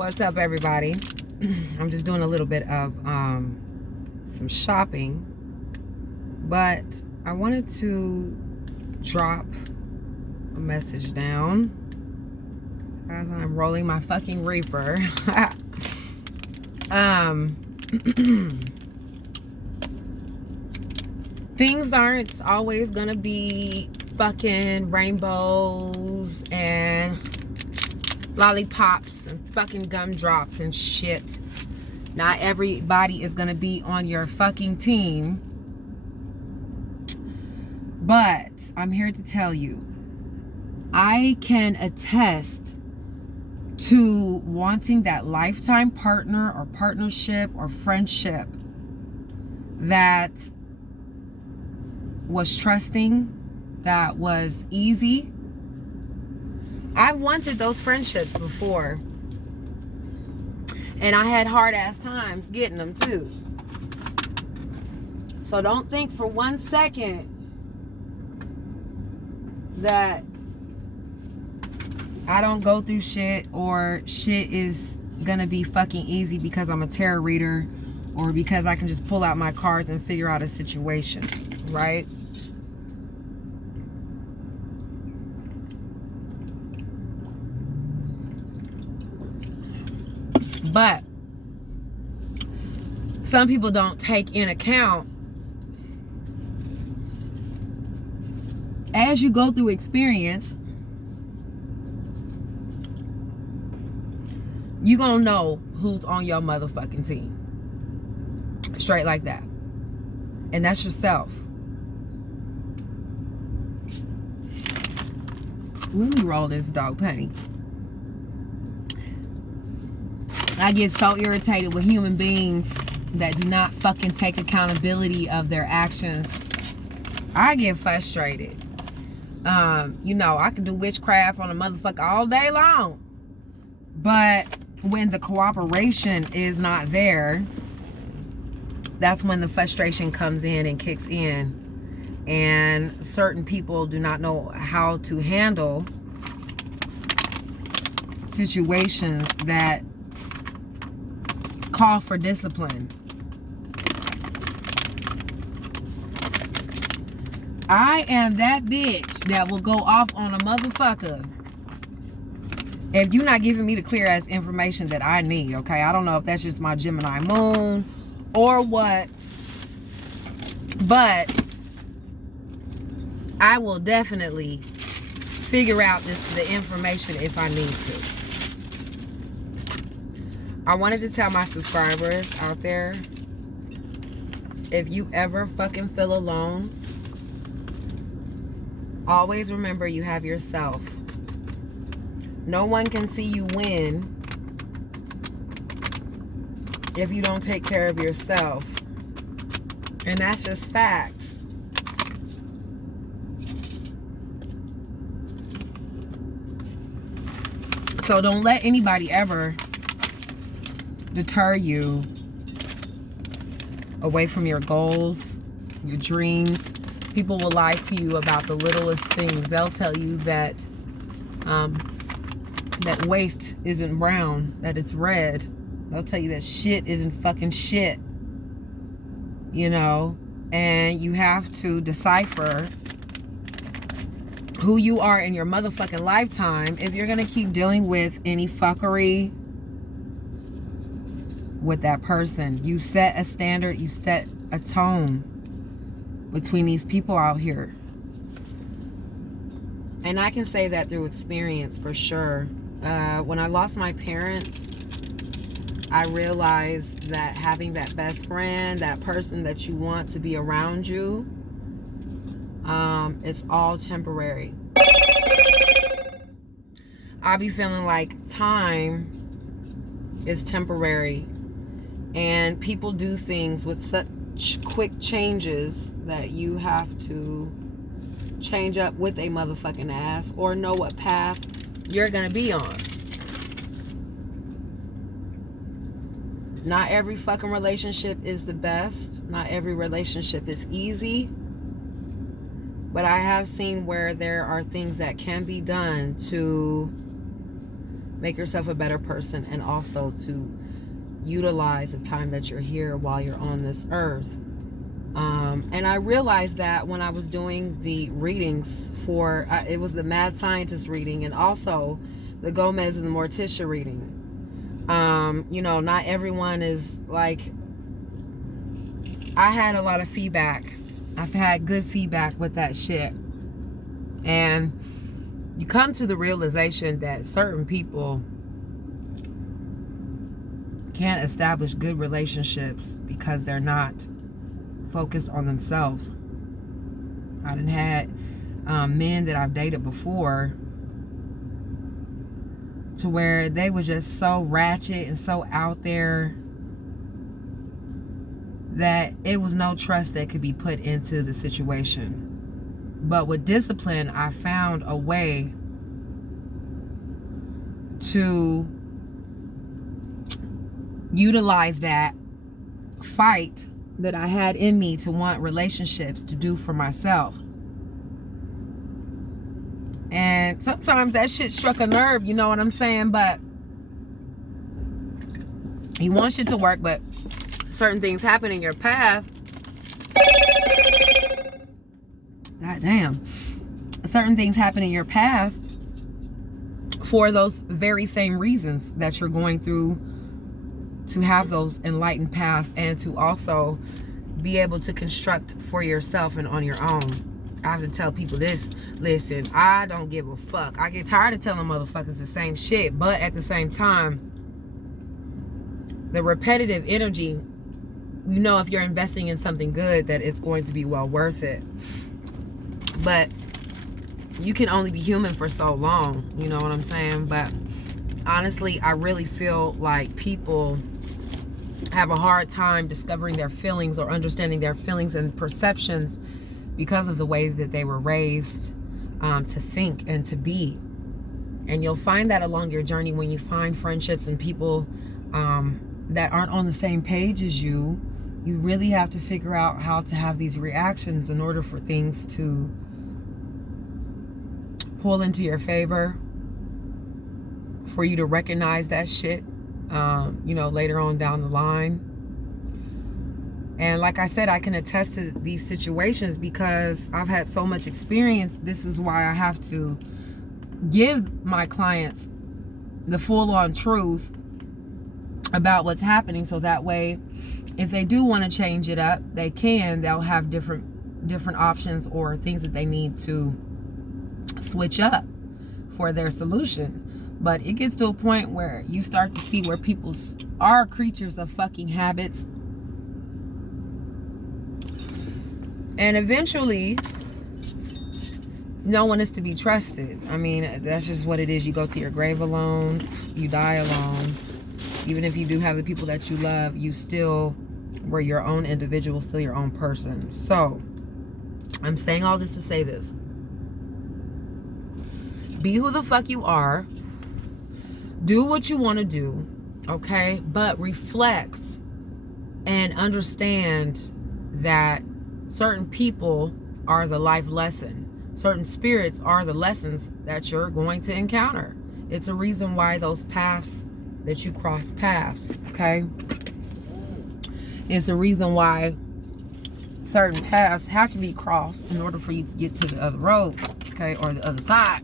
What's up, everybody? I'm just doing a little bit of some shopping, but I wanted to drop a message down as I'm rolling my fucking reefer. Things aren't always gonna be fucking rainbows and lollipops and fucking gumdrops and shit. Not everybody is gonna be on your fucking team, but I'm here to tell you, I can attest to wanting that lifetime partner or partnership or friendship that was trusting, that was easy. I've wanted those friendships before, and I had hard ass times getting them too. So don't think for 1 second that I don't go through shit or shit is gonna be fucking easy because I'm a tarot reader or because I can just pull out my cards and figure out a situation, right? But some people don't take in account, as you go through experience, you gonna know who's on your motherfucking team. Straight like that. And that's yourself. Let me roll this dog penny. I get so irritated with human beings that do not fucking take accountability of their actions. I get frustrated. You know, I can do witchcraft on a motherfucker all day long. But when the cooperation is not there, that's when the frustration comes in and kicks in. And certain people do not know how to handle situations that call for discipline. I am that bitch that will go off on a motherfucker if you're not giving me the clear ass information that I need, okay? I don't know if that's just my Gemini moon or what, but I will definitely figure out the information if I need to. I wanted to tell my subscribers out there, if you ever fucking feel alone, always remember you have yourself. No one can see you win if you don't take care of yourself. And that's just facts. So don't let anybody ever deter you away from your goals, your dreams. People will lie to you about the littlest things. They'll tell you that that waist isn't brown, that it's red. They'll tell you that shit isn't fucking shit. You know, and you have to decipher who you are in your motherfucking lifetime if you're gonna keep dealing with any fuckery with that person. You set a standard, you set a tone between these people out here. And I can say that through experience for sure. When I lost my parents, I realized that having that best friend, that person that you want to be around you, it's all temporary. I be feeling like time is temporary, and people do things with such quick changes that you have to change up with a motherfucking ass or know what path you're gonna be on. Not every fucking relationship is the best. Not every relationship is easy. But I have seen where there are things that can be done to make yourself a better person, and also to utilize the time that you're here while you're on this earth. And I realized that when I was doing the readings for, it was the Mad Scientist reading and also the Gomez and the Morticia reading. You know, not everyone is like, I had a lot of feedback. I've had good feedback with that shit. And you come to the realization that certain people can't establish good relationships because they're not focused on themselves. I done had men that I've dated before to where they were just so ratchet and so out there that it was no trust that could be put into the situation. But with discipline, I found a way to utilize that fight that I had in me to want relationships to do for myself. And sometimes that shit struck a nerve, you know what I'm saying? But he wants you to work, but certain things happen in your path. God damn. Certain things happen in your path for those very same reasons that you're going through, to have those enlightened paths and to also be able to construct for yourself and on your own. I have to tell people this. Listen, I don't give a fuck. I get tired of telling motherfuckers the same shit, but at the same time, the repetitive energy, you know, if you're investing in something good, that it's going to be well worth it. But you can only be human for so long, you know what I'm saying? But honestly, I really feel like people have a hard time discovering their feelings or understanding their feelings and perceptions because of the ways that they were raised to think and to be. And you'll find that along your journey when you find friendships and people that aren't on the same page as you. You really have to figure out how to have these reactions in order for things to pull into your favor, for you to recognize that shit, you know, later on down the line. And like I said, I can attest to these situations because I've had so much experience. This is why I have to give my clients the full-on truth about what's happening, so that way, if they do want to change it up, they can. They'll have different options or things that they need to switch up for their solution. But it gets to a point where you start to see where people are creatures of fucking habits. And eventually, no one is to be trusted. I mean, that's just what it is. You go to your grave alone. You die alone. Even if you do have the people that you love, you still were your own individual, still your own person. So, I'm saying all this to say this. Be who the fuck you are. Do what you want to do, okay? But reflect and understand that certain people are the life lesson. Certain spirits are the lessons that you're going to encounter. It's a reason why those paths that you cross paths, okay? It's a reason why certain paths have to be crossed in order for you to get to the other road, okay, or the other side.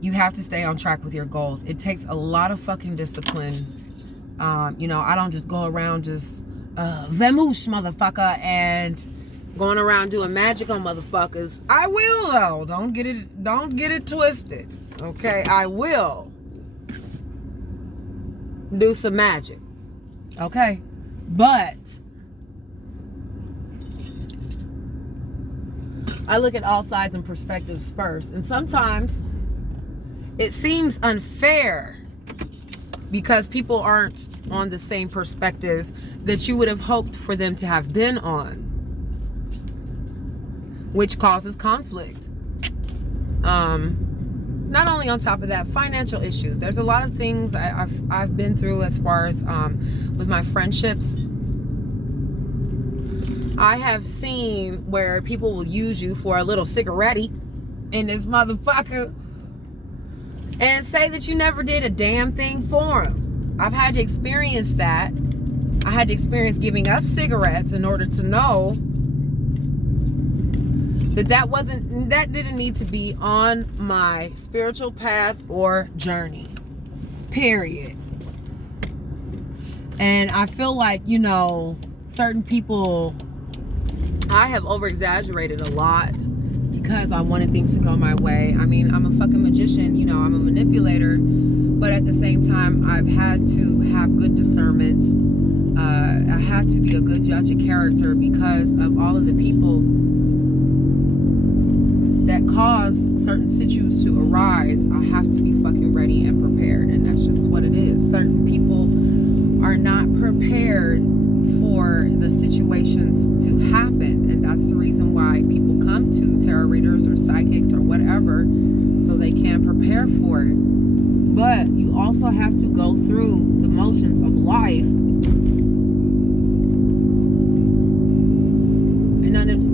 You have to stay on track with your goals. It takes a lot of fucking discipline. You know, I don't just go around just vamoosh, motherfucker, and going around doing magic on motherfuckers. I will though. Don't get it twisted. Okay, I will do some magic. Okay, but I look at all sides and perspectives first, and sometimes it seems unfair because people aren't on the same perspective that you would have hoped for them to have been on, which causes conflict. Not only on top of that, financial issues. There's a lot of things I've been through as far as with my friendships. I have seen where people will use you for a little cigarette in this motherfucker. and say that you never did a damn thing for them. I've had to experience that. I had to experience giving up cigarettes in order to know that that didn't need to be on my spiritual path or journey. Period. And I feel like, you know, certain people, I have over-exaggerated a lot because I wanted things to go my way. I mean, I'm a fucking magician, you know, I'm a manipulator, but at the same time, I've had to have good discernment. I had to be a good judge of character because of all of the people that cause certain situations to arise. I have to be fucking ready and prepared, and that's just what it is. Certain people are not prepared for the situations to happen, and that's the reason why people come to tarot readers or psychics or whatever, so they can prepare for it. But you also have to go through the motions of life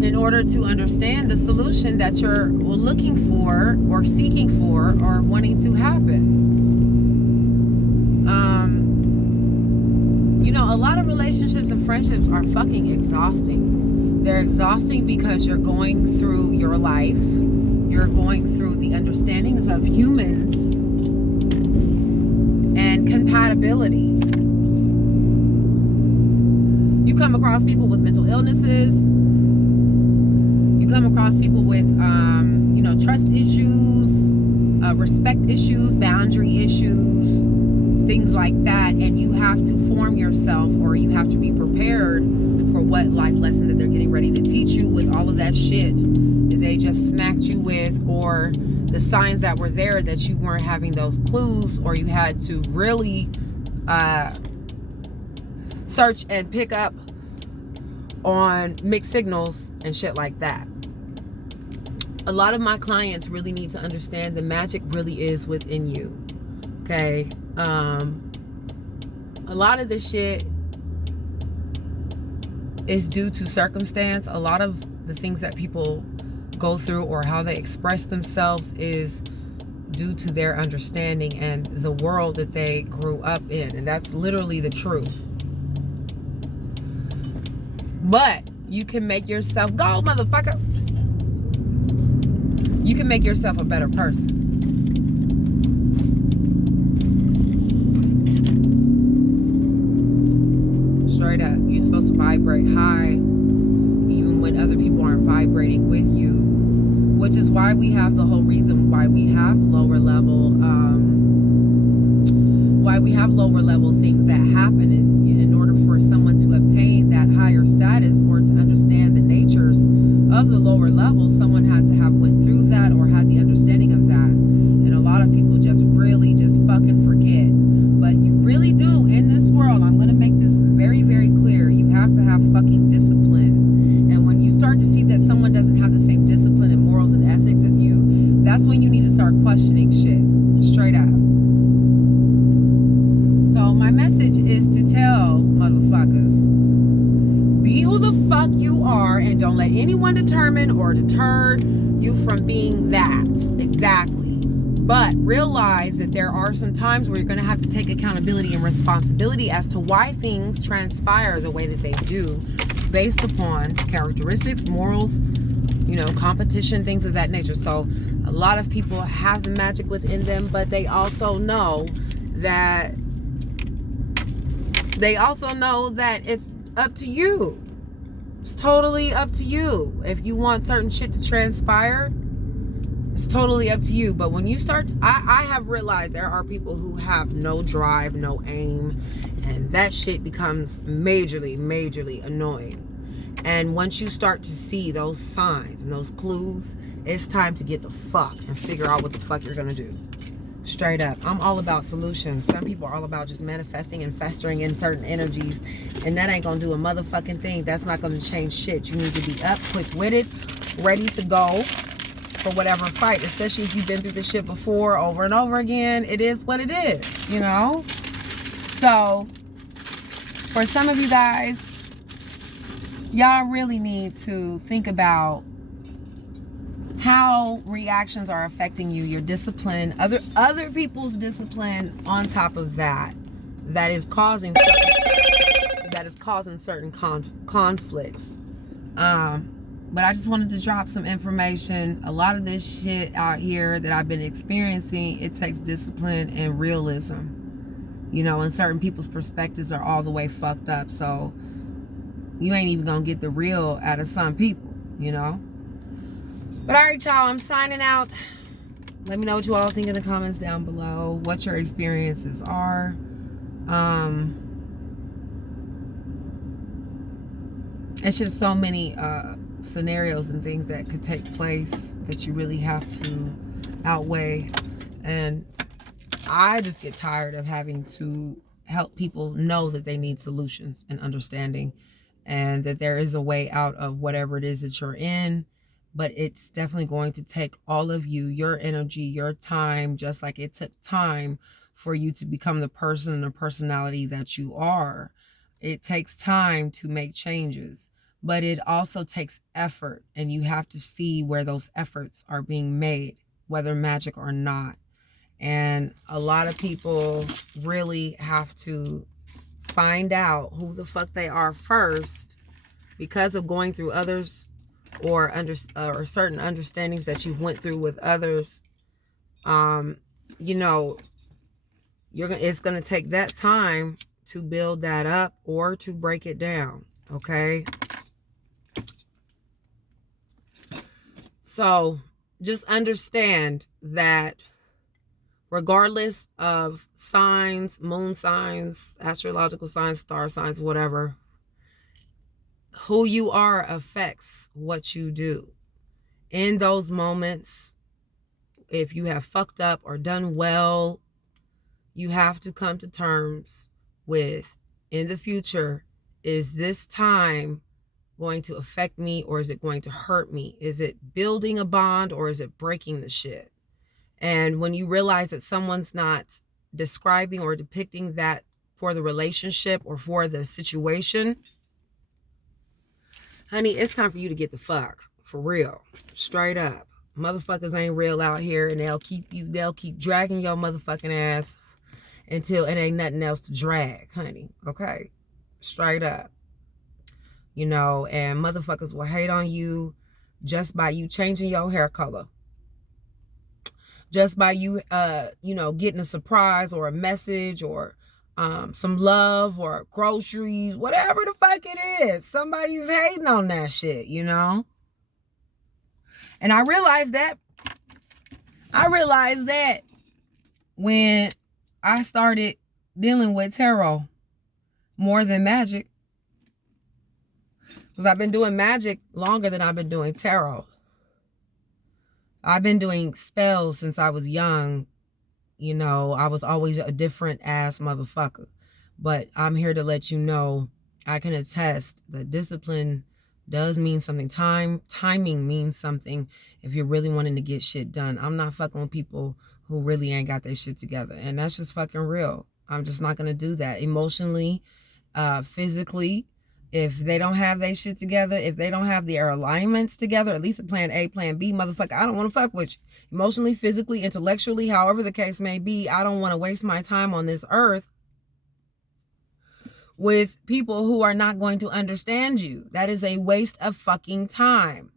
in order to understand the solution that you're looking for or seeking for or wanting to happen. You know, a lot of relationships and friendships are fucking exhausting. They're exhausting because you're going through your life. You're going through the understandings of humans and compatibility. You come across people with mental illnesses. You come across people with, you know, trust issues, respect issues, boundary issues, things like that. And you have to form yourself, or you have to be prepared for what life lesson that they're getting ready to teach you with all of that shit that they just smacked you with, or the signs that were there that you weren't having those clues, or you had to really search and pick up on mixed signals and shit like that. A lot of my clients really need to understand the magic really is within you. Okay? A lot of this shit is due to circumstance. A lot of the things that people go through or how they express themselves is due to their understanding and the world that they grew up in. And that's literally the truth. But you can make yourself go, motherfucker. You can make yourself a better person. Straight up. You're supposed to vibrate high even when other people aren't vibrating with you. Which is why we have the whole reason why we have lower level things that happen is in order for someone to obtain that higher status or to understand the natures of the lower level, someone had to have went through that or had the understanding of that. And a lot of people just really just fucking forget. But you really do in this world, I'm going to make this very, very clear, you have to have fucking discipline. And when you start to see that someone doesn't have the same discipline and morals and ethics as you, that's when you need to start questioning shit. Straight up. So my message is to tell motherfuckers, be who the fuck you are and don't let anyone determine or deter you from being that. Exactly. But realize that there are some times where you're going to have to take accountability and responsibility as to why things transpire the way that they do based upon characteristics, morals, you know, competition, things of that nature. So a lot of people have the magic within them, but they also know that it's up to you. It's totally up to you. If you want certain shit to transpire, it's totally up to you. But when you start, I have realized there are people who have no drive, no aim, and that shit becomes majorly, majorly annoying. And once you start to see those signs and those clues, it's time to get the fuck and figure out what the fuck you're gonna do. Straight up. I'm all about solutions. Some people are all about just manifesting and festering in certain energies, and that ain't gonna do a motherfucking thing. That's not gonna change shit. You need to be up, quick-witted, ready to go for whatever fight, especially if you've been through this shit before over and over again. It is what it is, you know? So for some of you guys, y'all really need to think about how reactions are affecting you, your discipline, other people's discipline on top of that, that is causing certain conflicts. But I just wanted to drop some information. A lot of this shit out here that I've been experiencing, it takes discipline and realism. You know, and certain people's perspectives are all the way fucked up. So you ain't even gonna get the real out of some people, you know. But all right, y'all, I'm signing out. Let me know what you all think in the comments down below, what your experiences are. It's just so many scenarios and things that could take place that you really have to outweigh. And I just get tired of having to help people know that they need solutions and understanding, and that there is a way out of whatever it is that you're in. But it's definitely going to take all of you, your energy, your time, just like it took time for you to become the person and the personality that you are. It takes time to make changes, but it also takes effort, and you have to see where those efforts are being made, whether magic or not. And a lot of people really have to find out who the fuck they are first, because of going through others or certain understandings that you've went through with others. You know, it's gonna take that time to build that up or to break it down. Okay. So just understand that regardless of signs, moon signs, astrological signs, star signs, whatever, who you are affects what you do. In those moments, if you have fucked up or done well, you have to come to terms with, in the future, is this time going to affect me, or is it going to hurt me? Is it building a bond, or is it breaking the shit? And when you realize that someone's not describing or depicting that for the relationship or for the situation, honey, it's time for you to get the fuck. For real. Straight up. Motherfuckers ain't real out here, and they'll keep dragging your motherfucking ass until it ain't nothing else to drag, honey. Okay? Straight up. You know, and motherfuckers will hate on you just by you changing your hair color. Just by you, you know, getting a surprise or a message or some love or groceries, whatever the fuck it is. Somebody's hating on that shit, you know? And I realized that when I started dealing with tarot more than magic. Because I've been doing magic longer than I've been doing tarot. I've been doing spells since I was young. You know, I was always a different ass motherfucker. But I'm here to let you know, I can attest that discipline does mean something. Timing means something if you're really wanting to get shit done. I'm not fucking with people who really ain't got their shit together. And that's just fucking real. I'm just not going to do that. Emotionally, physically, if they don't have their shit together, if they don't have their alignments together, at least a plan A, plan B, motherfucker, I don't want to fuck with you. Emotionally, physically, intellectually, however the case may be, I don't want to waste my time on this earth with people who are not going to understand you. That is a waste of fucking time.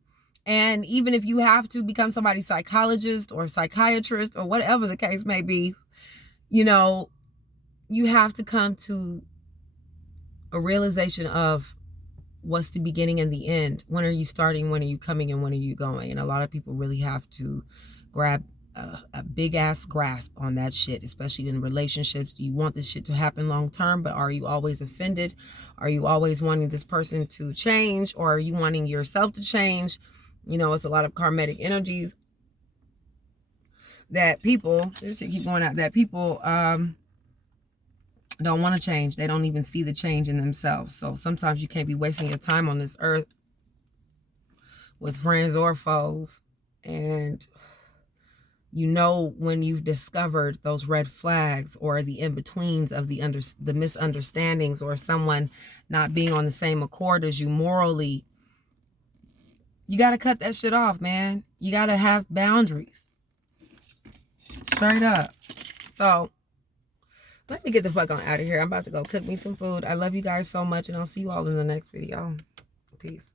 And even if you have to become somebody's psychologist or psychiatrist or whatever the case may be, you know, you have to come to a realization of what's the beginning and the end. When are you starting? When are you coming? And when are you going? And a lot of people really have to grab a big ass grasp on that shit, especially in relationships. Do you want this shit to happen long term? But are you always offended? Are you always wanting this person to change? Or are you wanting yourself to change? You know, it's a lot of karmic energies that people, this shit keep going out, that people don't want to change. They don't even see the change in themselves. So sometimes you can't be wasting your time on this earth with friends or foes. And you know when you've discovered those red flags or the in-betweens of the misunderstandings, or someone not being on the same accord as you morally, you got to cut that shit off, man. You got to have boundaries. Straight up. So, let me get the fuck on out of here. I'm about to go cook me some food. I love you guys so much, and I'll see you all in the next video. Peace.